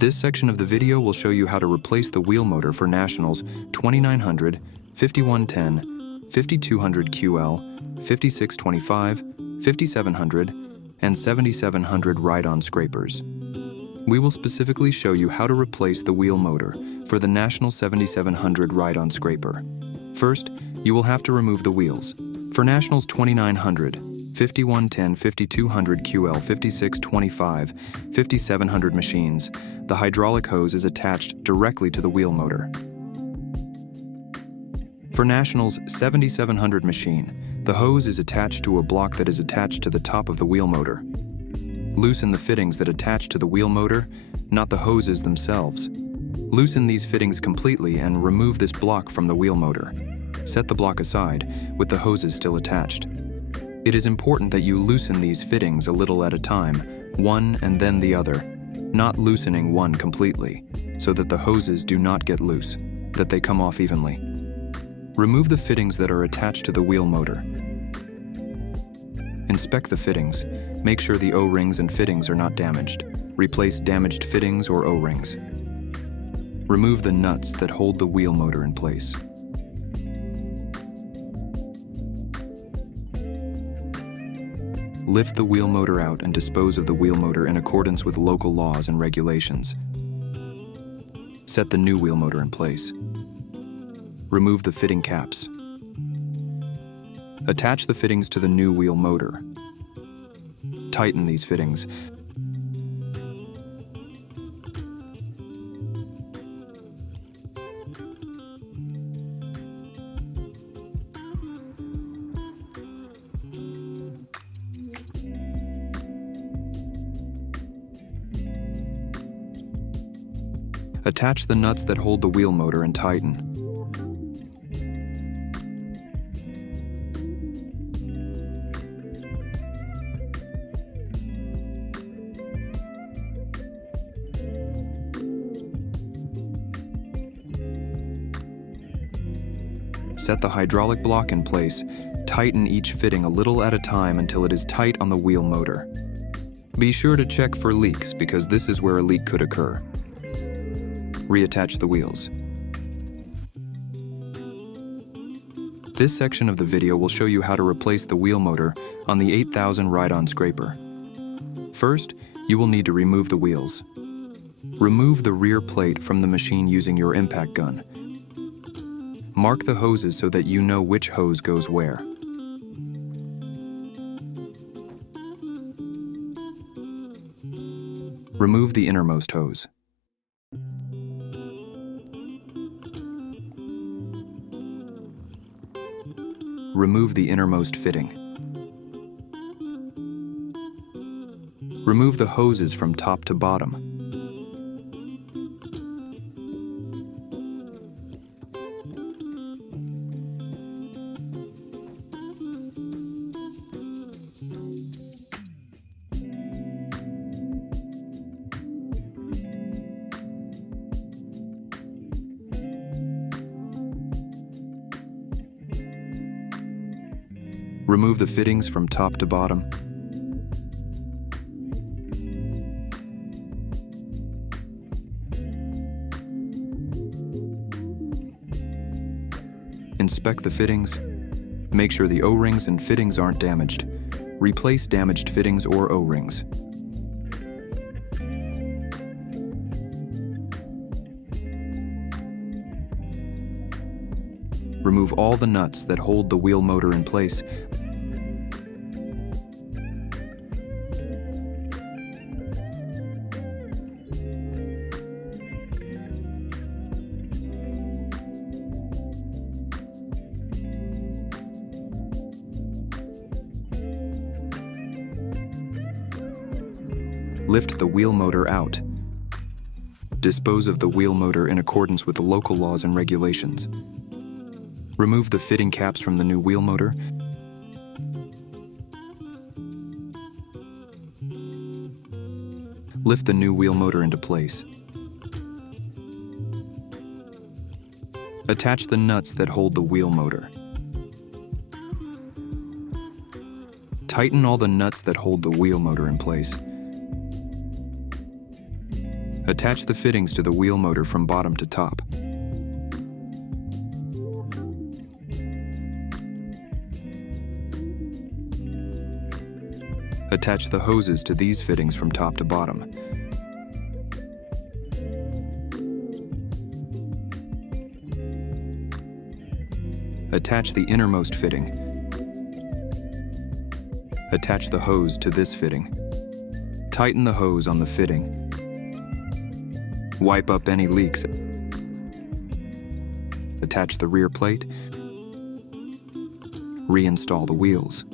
This section of the video will show you how to replace the wheel motor for National's 2900, 5110, 5200 QL, 5625, 5700, and 7700 ride-on scrapers. We will specifically show you how to replace the wheel motor for the National 7700 ride-on scraper. First, you will have to remove the wheels. For National's 2900, 5110, 5200 QL, 5625, 5700 machines, the hydraulic hose is attached directly to the wheel motor. For National's 7700 machine, the hose is attached to a block that is attached to the top of the wheel motor. Loosen the fittings that attach to the wheel motor, not the hoses themselves. Loosen these fittings completely and remove this block from the wheel motor. Set the block aside, with the hoses still attached. It is important that you loosen these fittings a little at a time, one and then the other, not loosening one completely, so that the hoses do not get loose, that they come off evenly. Remove the fittings that are attached to the wheel motor. Inspect the fittings. Make sure the O-rings and fittings are not damaged. Replace damaged fittings or O-rings. Remove the nuts that hold the wheel motor in place. Lift the wheel motor out and dispose of the wheel motor in accordance with local laws and regulations. Set the new wheel motor in place. Remove the fitting caps. Attach the fittings to the new wheel motor. Tighten these fittings. Attach the nuts that hold the wheel motor and tighten. Set the hydraulic block in place. Tighten each fitting a little at a time until it is tight on the wheel motor. Be sure to check for leaks because this is where a leak could occur. Reattach the wheels. This section of the video will show you how to replace the wheel motor on the 8000 ride-on scraper. First, you will need to remove the wheels. Remove the rear plate from the machine using your impact gun. Mark the hoses so that you know which hose goes where. Remove the innermost hose. Remove the innermost fitting. Remove the hoses from top to bottom. Remove the fittings from top to bottom. Inspect the fittings. Make sure the O-rings and fittings aren't damaged. Replace damaged fittings or O-rings. Remove all the nuts that hold the wheel motor in place. Lift the wheel motor out. Dispose of the wheel motor in accordance with the local laws and regulations. Remove the fitting caps from the new wheel motor. Lift the new wheel motor into place. Attach the nuts that hold the wheel motor. Tighten all the nuts that hold the wheel motor in place. Attach the fittings to the wheel motor from bottom to top. Attach the hoses to these fittings from top to bottom. Attach the innermost fitting. Attach the hose to this fitting. Tighten the hose on the fitting. Wipe up any leaks. Attach the rear plate. Reinstall the wheels.